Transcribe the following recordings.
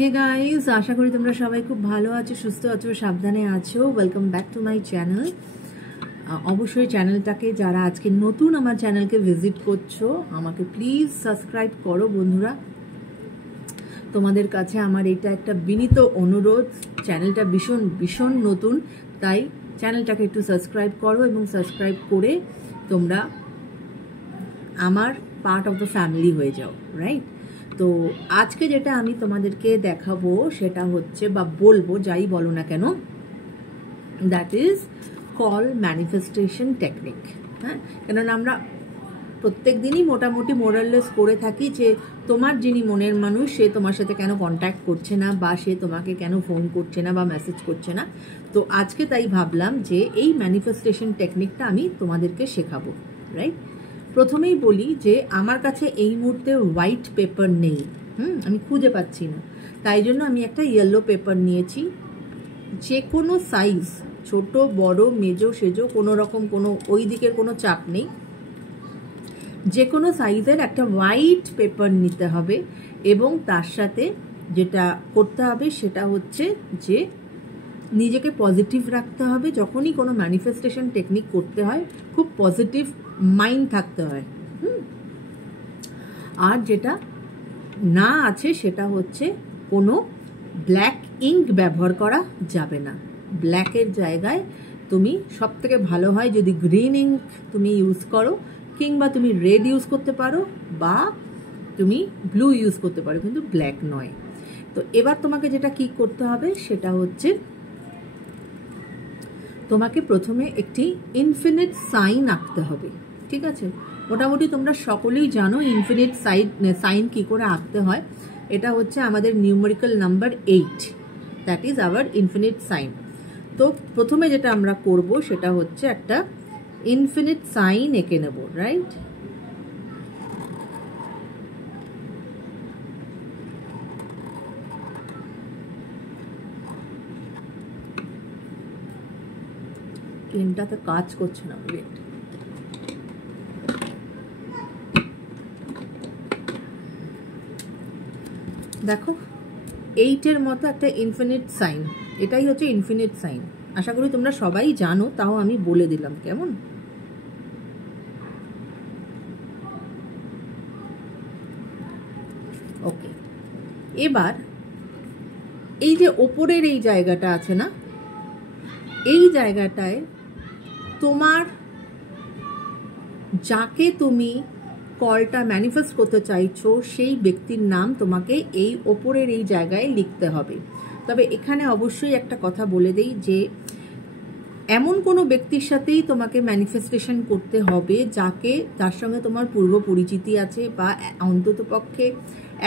Hey guys, আশা করি তোমরা সবাই খুব ভালো আছো, সুস্থ আছো, সাবধানে আছো। Welcome back to my channel. অবশ্যই চ্যানেলটাকে যারা আজকে নতুন আমার চ্যানেলকে ভিজিট করছো, আমাকে প্লিজ সাবস্ক্রাইব করো বন্ধুরা। তোমাদের কাছে আমার এটা একটা বিনীত অনুরোধ। চ্যানেলটা ভীষণ ভীষণ নতুন, তাই চ্যানেলটাকে একটু সাবস্ক্রাইব করো এবং সাবস্ক্রাইব করে তোমরা আমার পার্ট অফ দ্য ফ্যামিলি হয়ে যাও, রাইট? তো আজকে যেটা আমি তোমাদেরকে দেখাবো সেটা হচ্ছে, বা বলবো, যাই বলো না কেন, that is call manifestation technique. হ্যাঁ, কেননা আমরা প্রত্যেক দিনই মোটামুটি মোরাললেস করে থাকি যে তোমার যিনি মনের মানুষ সে তোমার সাথে কেন কন্ট্যাক্ট করছে না, বা সে তোমাকে কেন ফোন করছে না বা মেসেজ করছে না। তো আজকে তাই ভাবলাম যে এই ম্যানিফেস্টেশন টেকনিকটা আমি তোমাদেরকে শেখাবো, রাইট? প্রথমেই বলি যে আমার কাছে এই মুহূর্তে হোয়াইট পেপার নেই, আমি খুঁজে পাচ্ছি না, তাই জন্য আমি একটা ইয়েলো পেপার নিয়েছি। যে কোনো সাইজ, ছোট বড় মেজো সেজো, কোনো রকম কোনো ওই দিকের কোনো চাপ নেই, যে কোনো সাইজের একটা হোয়াইট পেপার নিতে হবে। এবং তার সাথে যেটা করতে হবে সেটা হচ্ছে যে নিজেকে পজিটিভ রাখতে হবে। যখনই কোনো ম্যানিফেস্টেশন টেকনিক করতে হয় খুব পজিটিভ মাইন্ড থাকতে হয়। আর যেটা না আছে সেটা হচ্ছে কোনো ব্ল্যাক ইঙ্ক ব্যবহার করা যাবে না। ব্ল্যাকের জায়গায় তুমি সব থেকে ভালো হয় যদি গ্রিন ইঙ্ক তুমি ইউজ করো, কিংবা তুমি রেড ইউজ করতে পারো, বা তুমি ব্লু ইউজ করতে পারো, কিন্তু ব্ল্যাক নয়। তো এবার তোমাকে যেটা কি করতে হবে সেটা হচ্ছে, তোমাকে প্রথমে একটি ইনফিনিট সাইন আঁকতে হবে, ঠিক আছে? মোটামুটি তোমরা সকলেই জানো ইনফিনিট সাইন কি করে আঁকতে হয়। এটা হচ্ছে আমাদের numerical number 8, that is our infinite sign. তো প্রথমে যেটা আমরা করব সেটা হচ্ছে একটা ইনফিনিট সাইন এঁকে নেব, রাইট? পেনটা তো কাজ করছে না, ওয়েট। দেখো 8-এর মতো একটা ইনফিনিট সাইন, এটাই হচ্ছে ইনফিনিট সাইন। আশা করি তোমরা সবাই জানো, তাও আমি বলে দিলাম, কেমন? ওকে, এবার এই যে ওপরের এই জায়গাটা আছে না, এই জায়গাটায় তোমার যাকে তুমি কলটা ম্যানিফেস্ট করতে চাইছো সেই ব্যক্তির নাম তোমাকে এই ওপরের এই জায়গায় লিখতে হবে। তবে এখানে অবশ্যই একটা কথা বলে দেই যে এমন কোনো ব্যক্তির সাথেই তোমাকে ম্যানিফেস্টেশন করতে হবে যার সঙ্গে তোমার পূর্ব পরিচিতি আছে, বা অন্তত পক্ষে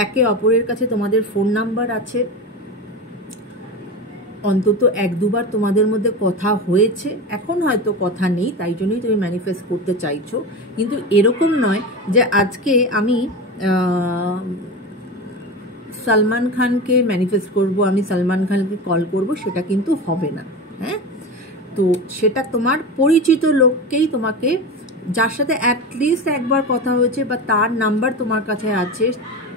একে অপরের কাছে তোমাদের ফোন নাম্বার আছে, অন্তত 1-2বার তোমাদের মধ্যে কথা হয়েছে। এখন হয়তো কথা নেই, তাই জন্যই তুমি ম্যানিফেস্ট করতে চাইছো। কিন্তু এরকম নয় যে আজকে আমি সালমান খানকে ম্যানিফেস্ট করব, আমি সালমান খানকে কল করব, সেটা কিন্তু হবে না। হ্যাঁ, তো সেটা তোমার পরিচিত লোককেই, তোমাকে যার সাথে অ্যাটলিস্ট একবার কথা হয়েছে, বা তার নাম্বার তোমার কাছে আছে,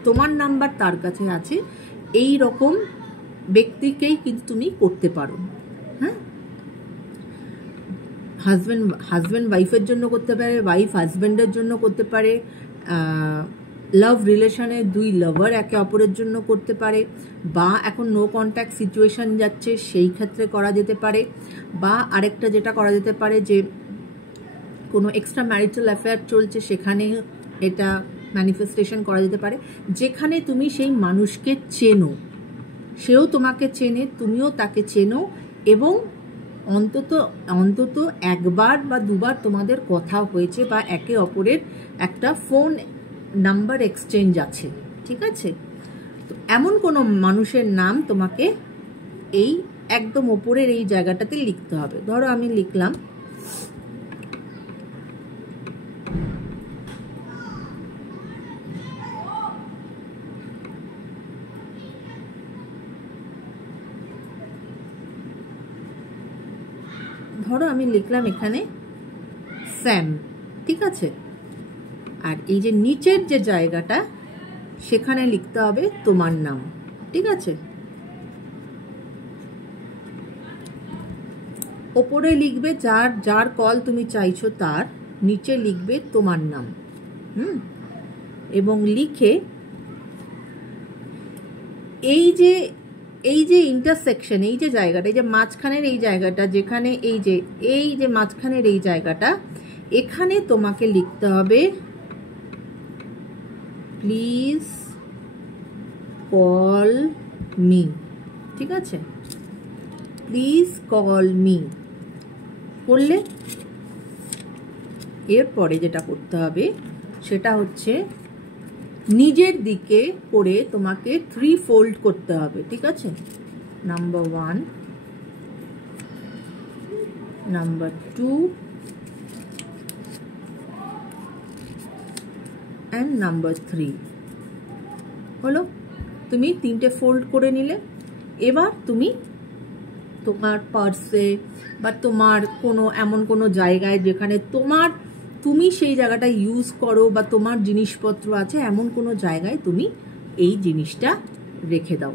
তোমার নাম্বার তার কাছে আছে, এই রকম ব্যক্তিকেই কিন্তু তুমি করতে পারো। হ্যাঁ, হাজব্যান্ড ওয়াইফের জন্য করতে পারে, ওয়াইফ হাজব্যান্ডের জন্য করতে পারে, লাভ রিলেশনে 2 লাভার একে অপরের জন্য করতে পারে, বা এখন নো কন্ট্যাক্ট সিচুয়েশন যাচ্ছে সেই ক্ষেত্রে করা যেতে পারে, বা আরেকটা যেটা করা যেতে পারে যে কোনো এক্সট্রা ম্যারিটাল অ্যাফেয়ার চলছে সেখানে এটা ম্যানিফেস্টেশন করা যেতে পারে। যেখানে তুমি সেই মানুষকে চেনো, সেও তোমাকে চেনে, তুমিও তাকে চেনো, এবং অন্তত 1বার বা 2বার তোমাদের কথা হয়েছে, বা একে অপরের একটা ফোন নাম্বার এক্সচেঞ্জ আছে, ঠিক আছে? তো এমন কোনো মানুষের নাম তোমাকে এই একদম ওপরের এই জায়গাটাতে লিখতে হবে। ধরো আমি লিখলাম এখানে স্যাম, ঠিক আছে? আর এই যে নিচের যে জায়গাটা, সেখানে লিখতে হবে তোমার নাম, ঠিক আছে? ওপরে লিখবে যার যার কল তুমি চাইছো তার, নিচে লিখবে তোমার নাম, এবং লিখে এই যে ইন্টারসেকশন, এই যে জায়গাটা, এই যে মাঝখানের এই জায়গাটা, যেখানে এই যে মাঝখানের এই জায়গাটা, এখানে তোমাকে লিখতে হবে প্লিজ কল মি। ঠিক আছে? প্লিজ কল মি করলে এরপরে যেটা করতে হবে সেটা হচ্ছে নিজের দিকে করে তোমাকে 3 ফোল্ড করতে হবে। ঠিক আছে? নাম্বার 1, নাম্বার 2 অ্যান্ড নাম্বার 3 হলো। তুমি 3টে ফোল্ড করে নিলে। এবার তুমি তোমার পার্সে বা তোমার কোনো এমন কোনো জায়গায় যেখানে তুমি সেই জায়গাটা ইউজ করো বা তোমার জিনিসপত্র আছে, এমন কোনো জায়গায় তুমি এই জিনিসটা রেখে দাও।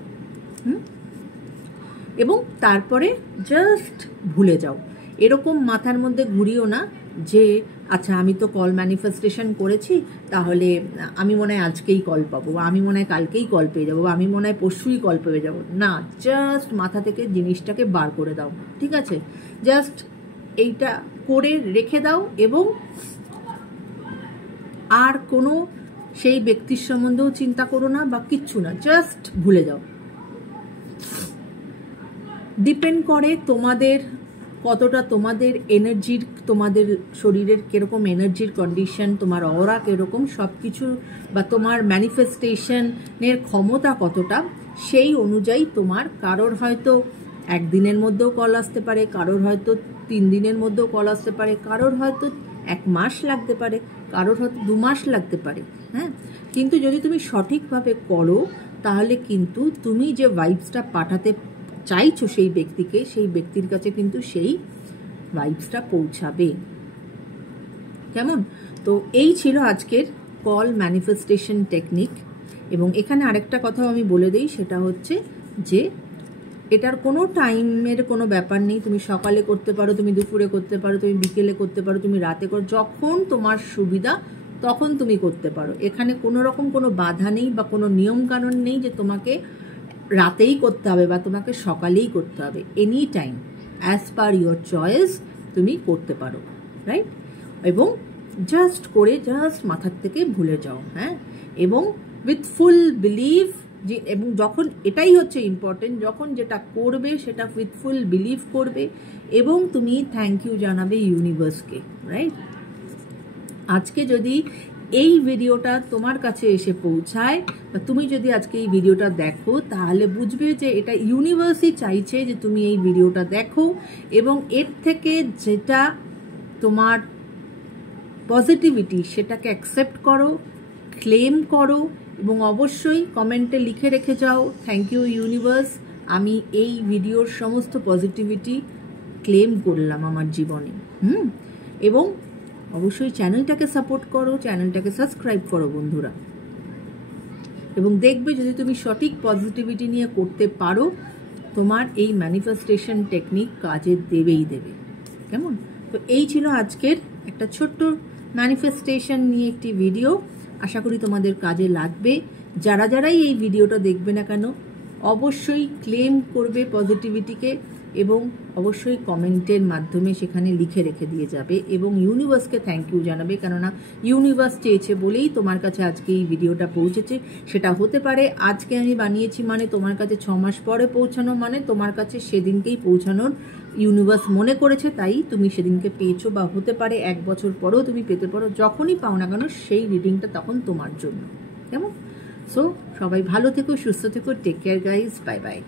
এবং তারপরে জাস্ট ভুলে যাও। এরকম মাথার মধ্যে ঘুরিও না যে আচ্ছা আমি তো কল ম্যানিফেস্টেশন করেছি, তাহলে আমি মনে হয় আজকেই কল পাবো, বা আমি মনে হয় কালকেই কল পেয়ে যাবো, বা আমি মনে হয় পরশুই কল পেয়ে যাবো। না, জাস্ট মাথা থেকে জিনিসটাকে বার করে দাও। ঠিক আছে? জাস্ট এইটা করে রেখে দাও এবং আর কোনো সেই ব্যক্তির সম্বন্ধেও চিন্তা করো না বা কিচ্ছু না, জাস্ট ভুলে যাও। ডিপেন্ড করে তোমাদের কতটা, তোমাদের এনার্জির, তোমাদের শরীরের কিরকম এনার্জির কন্ডিশন, তোমার অরা কিরকম, সব কিছু, বা তোমার ম্যানিফেস্টেশনের ক্ষমতা কতটা, সেই অনুযায়ী তোমার কারোর হয়তো একদিনের মধ্যেও কল আসতে পারে, কারোর হয়তো 3 দিনের মধ্যেও কল আসতে পারে, কারোর হয়তো 1 মাস লাগতে পারে, কারোর হয়তো 2 মাস লাগতে পারে। হ্যাঁ, কিন্তু যদি তুমি সঠিকভাবে করো তাহলে কিন্তু তুমি যে ভাইবসটা পাঠাতে চাইছো সেই ব্যক্তিকে, সেই ব্যক্তির কাছে কিন্তু সেই ভাইবসটা পৌঁছাবে। কেমন? তো এই ছিল আজকের কল ম্যানিফেস্টেশন টেকনিক। এবং এখানে আরেকটা কথাও আমি বলে দিই, সেটা হচ্ছে যে এটার কোনো টাইমের কোনো ব্যাপার নেই। তুমি সকালে করতে পারো, তুমি দুপুরে করতে পারো, তুমি বিকেলে করতে পারো, তুমি রাতে করো, যখন তোমার সুবিধা তখন তুমি করতে পারো। এখানে কোনো রকম কোনো বাধা নেই বা কোনো নিয়ম কানুন নেই যে তোমাকে রাতেই করতে হবে বা তোমাকে সকালেই করতে হবে। Any time as per your choice তুমি করতে পারো, রাইট? এবং জাস্ট করে জাস্ট মাথার থেকে ভুলে যাও। হ্যাঁ, এবং উইথ ফুল বিলিভ, যে এবং যখন এটাই হচ্ছে ইম্পর্টেন্ট, যখন যেটা করবে সেটা উইথ ফুল বিলিভ করবে এবং তুমি থ্যাংক ইউ জানাবে ইউনিভার্সকে, রাইট? আজকে যদি এই ভিডিওটা তোমার কাছে এসে পৌঁছায় বা তুমি যদি আজকে এই ভিডিওটা দেখো, তাহলে বুঝবে যে এটা ইউনিভার্সই চাইছে যে তুমি এই ভিডিওটা দেখো এবং এর থেকে যেটা তোমার পজিটিভিটি সেটাকে অ্যাকসেপ্ট করো, ক্লেম করো এবং অবশ্যই কমেন্টে লিখে রেখে যাও থ্যাংক ইউ ইউনিভার্স, আমি এই ভিডিওর সমস্ত পজিটিভিটি ক্লেম করলাম আমার জীবনে। এবং অবশ্যই চ্যানেলটাকে সাপোর্ট করো, চ্যানেলটাকে সাবস্ক্রাইব করো বন্ধুরা, এবং দেখবে যদি তুমি সঠিক পজিটিভিটি নিয়ে করতে পারো, তোমার এই ম্যানিফেস্টেশন টেকনিক কাজে দেবেই দেবে। কেমন? তো এই ছিল আজকের একটা ছোট্ট ম্যানিফেস্টেশন নিয়ে একটি ভিডিও। আশা করি তোমাদের কাজে লাগবে। যারাই এই ভিডিওটা দেখবে না কেন অবশ্যই ক্লেম করবে পজিটিভিটিকে এবং অবশ্যই কমেন্টের মাধ্যমে সেখানে লিখে রেখে দিয়ে যাবে এবং ইউনিভার্সকে থ্যাংক ইউ জানাবে, কেননা ইউনিভার্স চেয়েছে বলেই তোমার কাছে আজকে এই ভিডিওটা পৌঁছেছে। সেটা হতে পারে আজকে আমি বানিয়েছি মানে তোমার কাছে 6 মাস পরে পৌঁছানো, মানে তোমার কাছে সেদিনকেই পৌঁছানোর ইউনিভার্স মনে করেছে, তাই তুমি সেদিনকে পেয়েছো, বা হতে পারে 1 বছর পরেও তুমি পেতে পারো। যখনই পাও না কেন সেই রিডিংটা তখন তোমার জন্য। কেমন? সো সবাই ভালো থেকো, সুস্থ থেকো, take care guys, bye by.